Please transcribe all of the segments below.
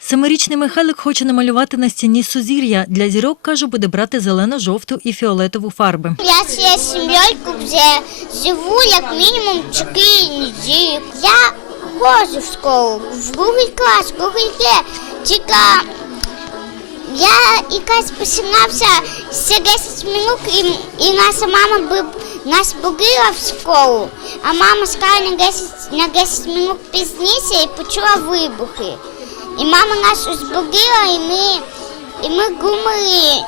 Семирічний Михайлик хоче намалювати на стіні сузір'я. Для зірок, каже, буде брати зелену, жовту і фіолетову фарби. Я зі сім'єю вже живу як мінімум 4 неділі. Я ходжу в школу, в другий клас, в другий є. Тільки я якась посинався ще 10 минут, і, і наша мама би нас будила в школу, а мама сказала на 10, на 10 минут пізніше і почула вибухи. І мама нас розбудила, і ми, і ми думали,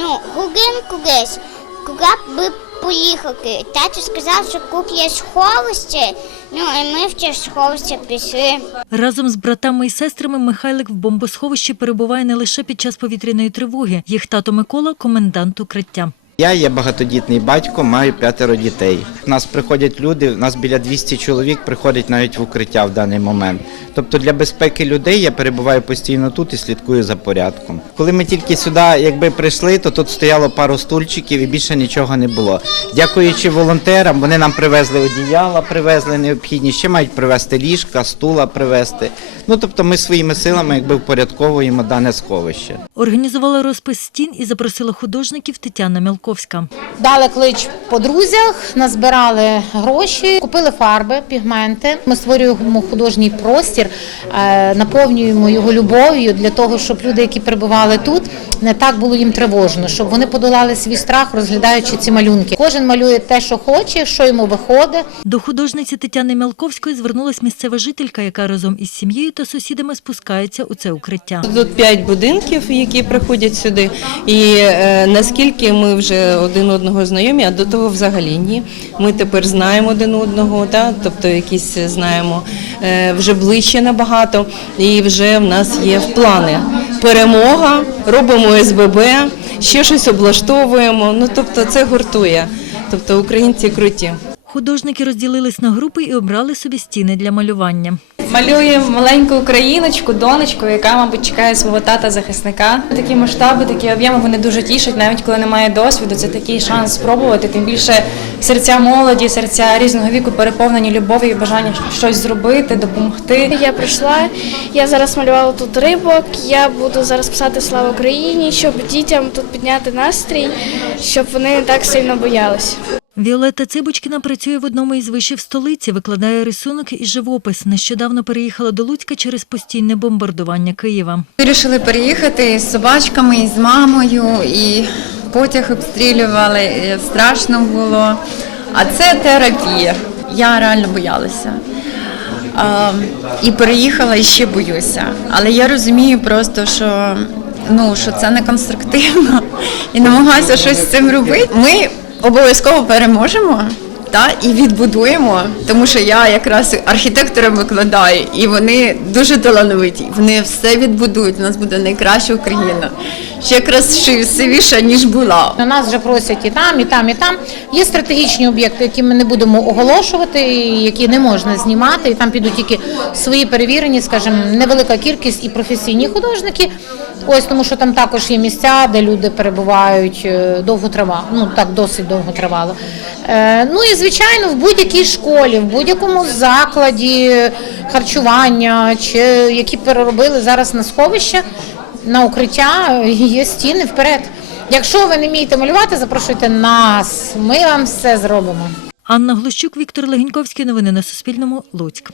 ну, годинку десь, куди б поїхати. Тато сказав, що тут є сховище, ну і ми в те сховище пішли. Разом з братами і сестрами Михайлик в бомбосховищі перебуває не лише під час повітряної тривоги. Їх тато Микола – комендант укриття. Я є багатодітний батько, маю п'ятеро дітей. У нас приходять люди, у нас біля 200 чоловік приходять навіть в укриття в даний момент. Тобто для безпеки людей я перебуваю постійно тут і слідкую за порядком. Коли ми тільки сюди якби прийшли, то тут стояло пару стульчиків і більше нічого не було. Дякуючи волонтерам, вони нам привезли одіяла, привезли необхідні, ще мають привезти ліжка, стула привезти. Ну тобто ми своїми силами якби впорядковуємо дане сховище. Організувала розпис стін і запросила художників Тетяна Мілковська. Дали клич по друзях, назбирали гроші, купили фарби, пігменти. Ми створюємо художній простір, е, наповнюємо його любов'ю для того, щоб люди, які перебували тут, не так було їм тривожно, щоб вони подолали свій страх, розглядаючи ці малюнки. Кожен малює те, що хоче, що йому виходить. До художниці Тетяни Мілковської звернулась місцева жителька, яка разом із сім'єю та сусідами спускається у це укриття. Тут п'ять будинків, які приходять сюди. І е, наскільки ми вже один одного знайомі, а до того взагалі ні. Ми тепер знаємо один одного, та, тобто якісь знаємо е, вже ближче набагато, і вже в нас є плани. Перемога, робимо СББ, ще щось облаштовуємо. Ну тобто це гуртує. Тобто українці круті. Художники розділились на групи і обрали собі стіни для малювання. Малюємо маленьку україночку, донечку, яка, мабуть, чекає свого тата захисника. Такі масштаби, такі об'єми вони дуже тішать, навіть коли немає досвіду. Це такий шанс спробувати. Тим більше серця молоді, серця різного віку переповнені любов'ю і бажання щось зробити, допомогти. Я прийшла, я зараз малювала тут рибок. Я буду зараз писати Слава Україні, щоб дітям тут підняти настрій, щоб вони не так сильно боялися. Віолетта Цибочкіна працює в одному із вишів столиці, викладає рисунок і живопис. Нещодавно переїхала до Луцька через постійне бомбардування Києва. Вирішили переїхати з собачками, і з мамою, і потяг обстрілювали, страшно було. А це терапія. Я реально боялася. А, і переїхала і ще боюся. Але я розумію просто, що, ну, що це не конструктивно і намагаюся щось з цим робити. Ми обов'язково переможемо. Та і відбудуємо, тому що я якраз архітекторам викладаю, і вони дуже талановиті. Вони все відбудують. У нас буде найкраща Україна. Ще красивіша, ніж була. На нас вже просять і там, і там, і там. Є стратегічні об'єкти, які ми не будемо оголошувати, які не можна знімати. І там підуть тільки свої перевірені, скажімо, невелика кількість і професійні художники. Ось тому, що там також є місця, де люди перебувають е, довго тривало, ну так досить довго тривало. Е, Ну і звичайно, в будь-якій школі, в будь-якому закладі харчування, чи які переробили зараз на сховище, на укриття є стіни вперед. Якщо ви не вмієте малювати, запрошуйте нас. Ми вам все зробимо. Анна Глущук, Віктор Легеньковський. Новини на Суспільному. Луцьк.